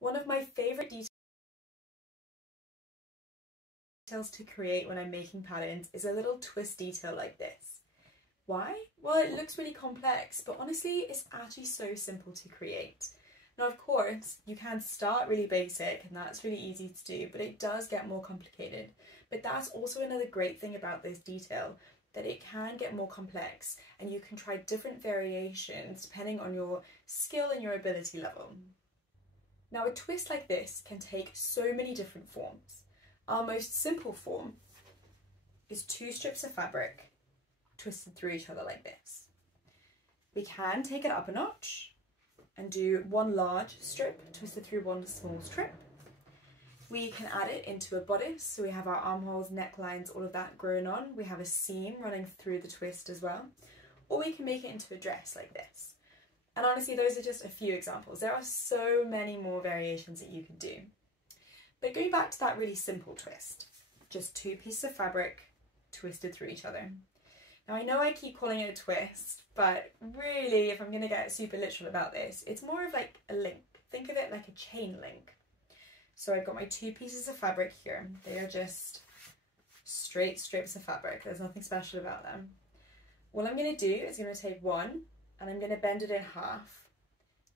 One of my favourite details to create when I'm making patterns is a little twist detail like this. Why? Well, it looks really complex, but honestly, it's actually so simple to create. Now, of course, you can start really basic and that's really easy to do, but it does get more complicated. But that's also another great thing about this detail, that it can get more complex and you can try different variations depending on your skill and your ability level. Now, a twist like this can take so many different forms. Our most simple form is 2 strips of fabric twisted through each other like this. We can take it up a notch and do 1 large strip twisted through 1 small strip. We can add it into a bodice, so we have our armholes, necklines, all of that grown on. We have a seam running through the twist as well. Or we can make it into a dress like this. And honestly, those are just a few examples. There are so many more variations that you can do. But going back to that really simple twist, just 2 pieces of fabric twisted through each other. Now I know I keep calling it a twist, but really, if I'm going to get super literal about this, it's more of like a link. Think of it like a chain link. So I've got my 2 pieces of fabric here. They are just straight strips of fabric. There's nothing special about them. What I'm going to do is going to take one and I'm going to bend it in half.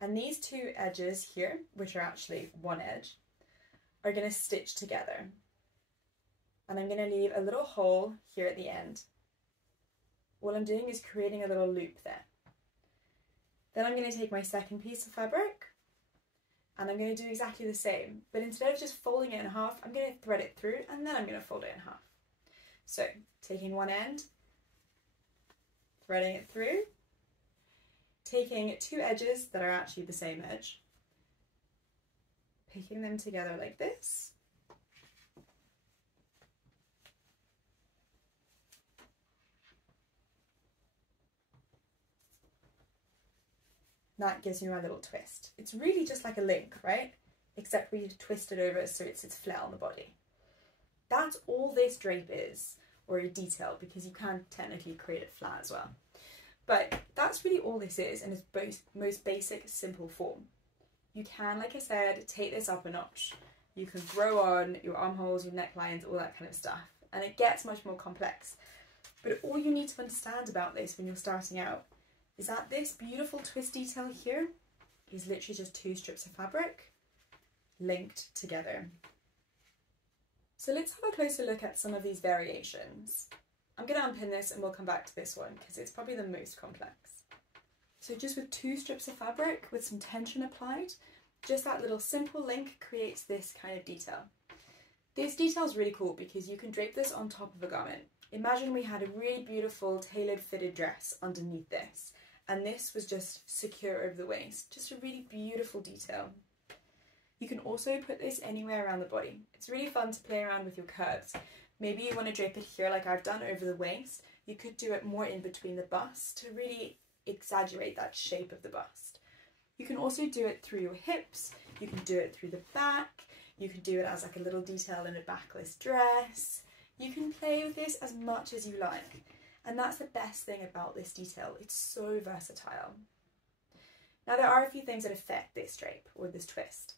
And these 2 edges here, which are actually one edge, are going to stitch together. And I'm going to leave a little hole here at the end. What I'm doing is creating a little loop there. Then I'm going to take my second piece of fabric and I'm going to do exactly the same, but instead of just folding it in half, I'm going to thread it through and then I'm going to fold it in half. So taking one end, threading it through, taking 2 edges that are actually the same edge, picking them together like this, that gives me my little twist. It's really just like a link, right? Except we twist it over so it sits flat on the body. That's all this drape is, or a detail, because you can technically create it flat as well. But that's really all this is in its most basic, simple form. You can, like I said, take this up a notch. You can grow on your armholes, your necklines, all that kind of stuff, and it gets much more complex. But all you need to understand about this when you're starting out is that this beautiful twist detail here is literally just 2 strips of fabric linked together. So let's have a closer look at some of these variations. I'm going to unpin this and we'll come back to this one because it's probably the most complex. So just with 2 strips of fabric with some tension applied, just that little simple link creates this kind of detail. This detail is really cool because you can drape this on top of a garment. Imagine we had a really beautiful tailored fitted dress underneath this, and this was just secure over the waist. Just a really beautiful detail. You can also put this anywhere around the body. It's really fun to play around with your curves. Maybe you want to drape it here like I've done over the waist. You could do it more in between the bust to really exaggerate that shape of the bust. You can also do it through your hips. You can do it through the back. You can do it as like a little detail in a backless dress. You can play with this as much as you like. And that's the best thing about this detail. It's so versatile. Now there are a few things that affect this drape or this twist.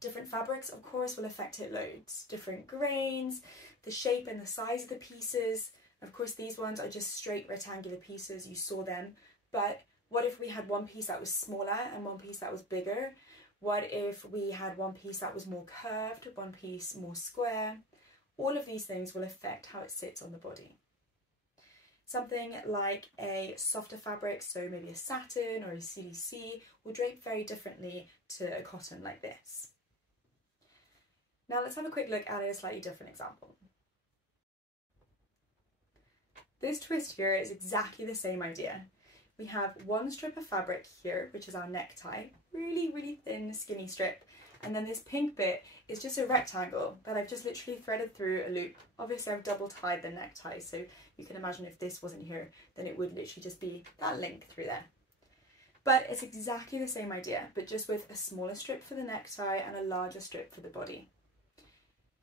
Different fabrics, of course, will affect it loads. Different grains, the shape and the size of the pieces. Of course, these ones are just straight rectangular pieces. You saw them. But what if we had one piece that was smaller and one piece that was bigger? What if we had one piece that was more curved, one piece more square? All of these things will affect how it sits on the body. Something like a softer fabric, so maybe a satin or a CDC, will drape very differently to a cotton like this. Now let's have a quick look at a slightly different example. This twist here is exactly the same idea. We have 1 strip of fabric here, which is our necktie, really thin, skinny strip. And then this pink bit is just a rectangle that I've just literally threaded through a loop. Obviously I've double tied the necktie, so you can imagine if this wasn't here, then it would literally just be that link through there. But it's exactly the same idea, but just with a smaller strip for the necktie and a larger strip for the body.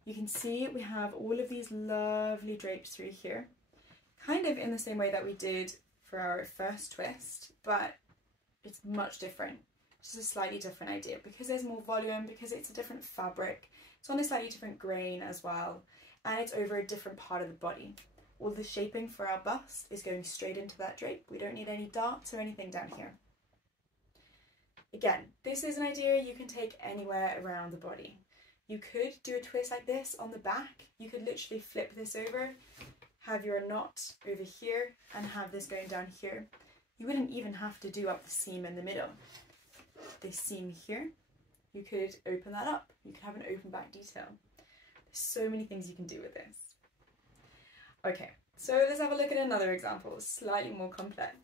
You can see we have all of these lovely drapes through here, kind of in the same way that we did for our first twist, but it's much different. just a slightly different idea because there's more volume, because it's a different fabric, it's on a slightly different grain as well, and it's over a different part of the body. All the shaping for our bust is going straight into that drape. We don't need any darts or anything down here. Again, this is an idea you can take anywhere around the body. You could do a twist like this on the back. You could literally flip this over, have your knot over here, and have this going down here. You wouldn't even have to do up the seam in the middle. This seam here, you could open that up. You could have an open back detail. There's so many things you can do with this. Okay, so let's have a look at another example, slightly more complex.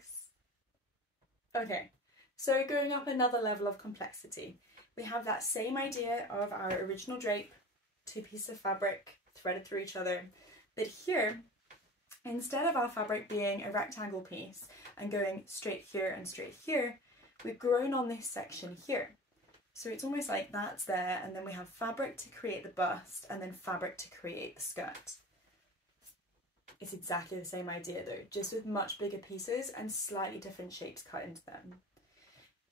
Okay, so going up another level of complexity. We have that same idea of our original drape, two pieces of fabric threaded through each other, but here, instead of our fabric being a rectangle piece and going straight here and straight here, we've grown on this section here. So it's almost like that's there, and then we have fabric to create the bust and then fabric to create the skirt. It's exactly the same idea though, just with much bigger pieces and slightly different shapes cut into them.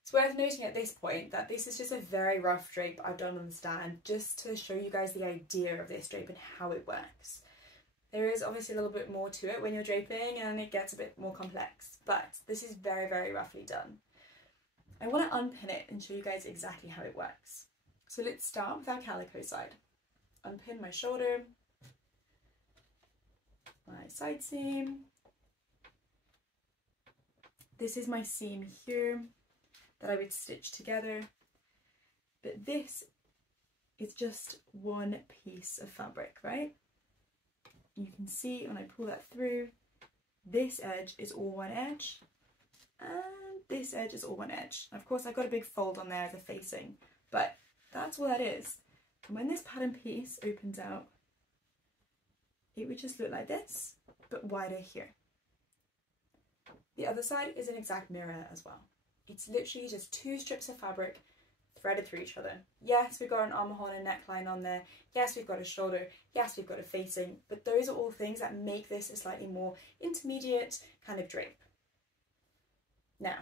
It's worth noting at this point that this is just a very rough drape I've done on the stand just to show you guys the idea of this drape and how it works. There is obviously a little bit more to it when you're draping and it gets a bit more complex, but this is very, very roughly done. I want to unpin it and show you guys exactly how it works. So let's start with our calico side. Unpin my shoulder, my side seam. This is my seam here that I would stitch together, but this is just one piece of fabric, right? You can see when I pull that through, this edge is all one edge, and this edge is all one edge. Of course, I've got a big fold on there as a facing, but that's all that is. And when this pattern piece opens out, it would just look like this, but wider here. The other side is an exact mirror as well. It's literally just two strips of fabric threaded through each other. Yes, we've got an armhole and a neckline on there. Yes, we've got a shoulder. Yes, we've got a facing, but those are all things that make this a slightly more intermediate kind of drape. Now,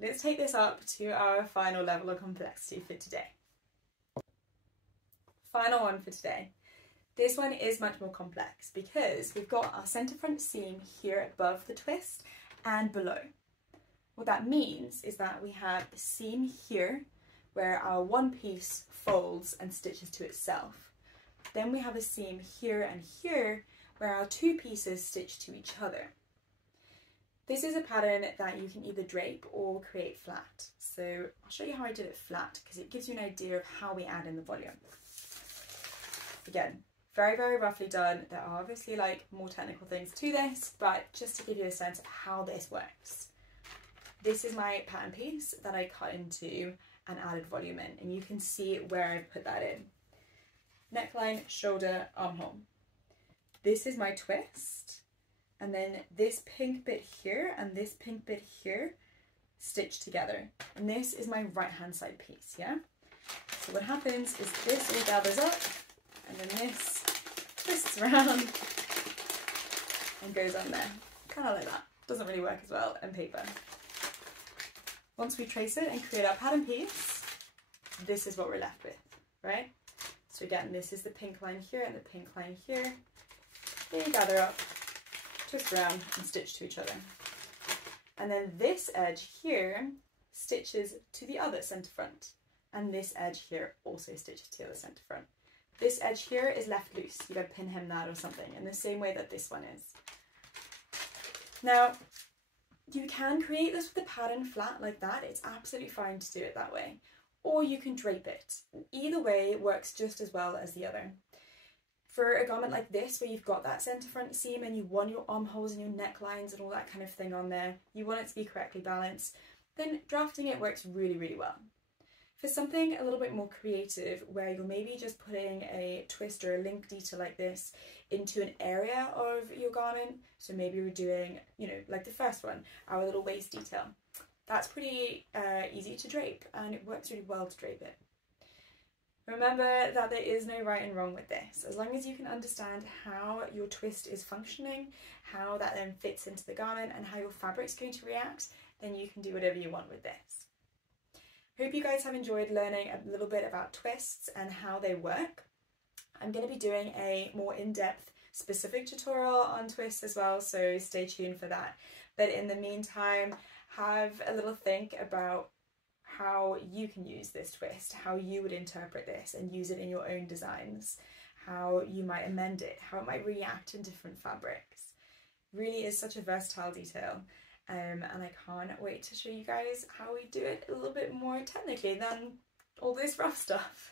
let's take this up to our final level of complexity for today. Final one for today. This one is much more complex because we've got our centre front seam here above the twist and below. What that means is that we have the seam here where our one piece folds and stitches to itself. Then we have a seam here and here where our two pieces stitch to each other. This is a pattern that you can either drape or create flat. So I'll show you how I did it flat because it gives you an idea of how we add in the volume. Again, very, very roughly done. There are obviously like more technical things to this, but just to give you a sense of how this works. This is my pattern piece that I cut into and added volume in, and you can see where I've put that in. Neckline, shoulder, armhole. This is my twist, and then this pink bit here and this pink bit here stitched together. And this is my right hand side piece, yeah? So what happens is this all gathers up, and then this twists around and goes on there. Kind of like that. Doesn't really work as well on paper. Once we trace it and create our pattern piece, this is what we're left with, right? So again, this is the pink line here and the pink line here. They gather up, twist around and stitch to each other. And then this edge here stitches to the other centre front. And this edge here also stitches to the other centre front. This edge here is left loose. You gotta pin hem that or something in the same way that this one is. Now, you can create this with the pattern flat like that. It's absolutely fine to do it that way. Or you can drape it. Either way works just as well as the other. For a garment like this, where you've got that centre front seam and you want your armholes and your necklines and all that kind of thing on there, you want it to be correctly balanced, then drafting it works really, really well. For something a little bit more creative, where you're maybe just putting a twist or a link detail like this into an area of your garment, so maybe you're doing, you know, like the first one, our little waist detail, that's pretty easy to drape, and it works really well to drape it. Remember that there is no right and wrong with this. As long as you can understand how your twist is functioning, how that then fits into the garment, and how your fabric's going to react, then you can do whatever you want with this. Hope you guys have enjoyed learning a little bit about twists and how they work. I'm going to be doing a more in-depth specific tutorial on twists as well, so stay tuned for that. But in the meantime, have a little think about how you can use this twist, how you would interpret this and use it in your own designs, how you might amend it, how it might react in different fabrics. Really is such a versatile detail, and I can't wait to show you guys how we do it a little bit more technically than all this rough stuff.